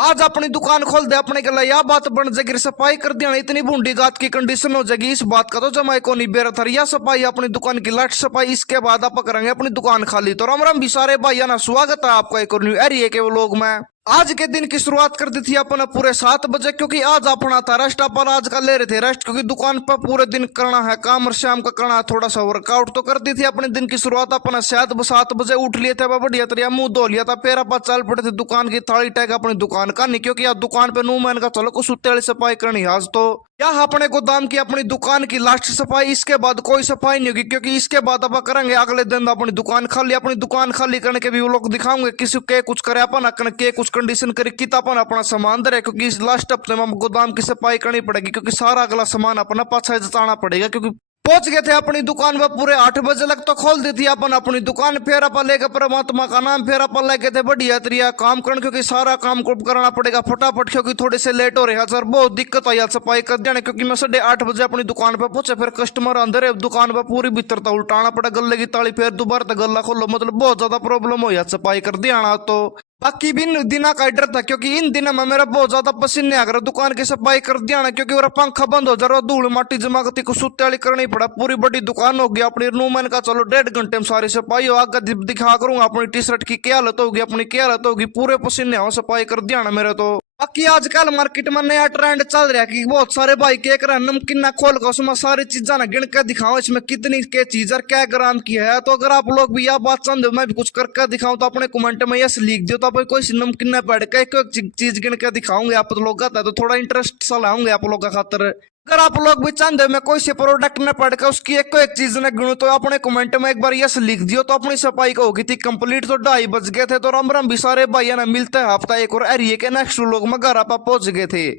आज अपनी दुकान खोल दे अपने के लिए यह बात बन जाएगी, सफाई कर दिया इतनी बूंदी गात की कंडीशन हो जाएगी। इस बात का तो जमाई को नहीं बेरथर या सफाई अपनी दुकान की लाट सफाई, इसके बाद आप करेंगे अपनी दुकान खाली। तो राम राम भी सारे भाइया ना, स्वागत है आपका एक और न्यू एरिया के व्लॉग में। आज के दिन की शुरुआत कर दी थी अपन पूरे 7 बजे, क्योंकि आज अपना था रेस्ट। अपन आज का ले रहे थे रेस्ट, क्योंकि दुकान पर पूरे दिन करना है काम और शाम का करना है थोड़ा सा वर्कआउट। तो कर दी थी अपने दिन की शुरुआत। अपना 7 बजे उठ लिए थे, बढ़िया तरिया मुंह धो लिया था, फिर अपन चल पड़े थे दुकान की थाली टैग अपनी दुकान का नहीं, क्योंकि आज दुकान पे नू मैन का चलो कुछ सुत्ते वाली सफाई करनी आज। तो यह अपने गोदाम की अपनी दुकान की लास्ट सफाई, इसके बाद कोई सफाई नहीं होगी, क्योंकि इसके बाद अपन करेंगे अगले दिन अपनी दुकान खाली। अपनी दुकान खाली करने के भी वो लोग दिखाऊंगे किसी के कुछ करे अपन के कुछ कंडीशन करे कि अपन अपना सामान दे, क्योंकि इस लास्ट हफ्ते में गोदाम की सफाई करनी पड़ेगी, क्योंकि सारा अगला सामान अपना पाछा जताना पड़ेगा। क्योंकि पहुंच गए थे अपनी दुकान पर पूरे 8 बजे लग, तो खोल दी थी अपन अपनी दुकान। फिर अपन लेके परमात्मा का नाम, फिर अपन लेके थे बढ़िया तरिया काम करने, क्योंकि सारा काम को करना पड़ेगा फटाफट, क्योंकि थोड़े से लेट हो रहे हैं सर, बहुत दिक्कत आई सफाई कर देने। क्योंकि मैं 8:30 बजे अपनी दुकान पर पहुंचे, फिर कस्टमर अंदर है दुकान पर पूरी भीतर था उल्टाना पड़ा गले की ताली, फिर दोबारा तक गला खोलो, मतलब बहुत ज्यादा प्रॉब्लम हो सफाई कर दिया। तो बाकी भी इन दिनों का डर था, क्योंकि इन दिनों में मेरा बहुत ज्यादा पसीने आ गया दुकान की सफाई कर दिया ना, क्योंकि मेरा पंखा बंद हो जा रहा, धूल माटी जमा करती को सुत्ते वाली करनी पड़ा। पूरी बड़ी दुकान हो गई अपनी रूमन का, चलो 1.5 घंटे में सारी सफाई हो। आगे दिखा करूंगा अपनी टी शर्ट की क्या हालत होगी, अपनी क्या हालत होगी, पूरे पसीने हो सफाई कर दिया ना मेरे। तो बाकी आजकल मार्केट में नया ट्रेंड चल रहा है कि बहुत सारे भाई के कर नमकीन ना खोल कर उसमें सारी चीजें ना गिन के दिखाओ, इसमें कितनी के चीज और क्या ग्राम की है। तो अगर आप लोग भी यह बात चाहते हो मैं भी कुछ करके दिखाऊं, तो अपने कमेंट में यस लिख दो, तो आप कोई नमकीन ना पढ़ के चीज गिन के दिखाऊंगे आप लोग, तो थोड़ा इंटरेस्ट सा लाऊंगे आप लोग का खातर। अगर आप लोग भी चाहते हो मैं कोई से प्रोडक्ट न पढ़ के उसकी एक चीज न गिनूं, तो अपने कमेंट में एक बार यस लिख दियो, तो अपनी सफाई को होगी थी कंप्लीट। तो 2:30 बज गए थे, तो राम राम भी सारे भाइयों ने मिलते हैं हफ्ता एक और एरिया के नेक्स्ट लोग में घर आप पहुंच गए थे।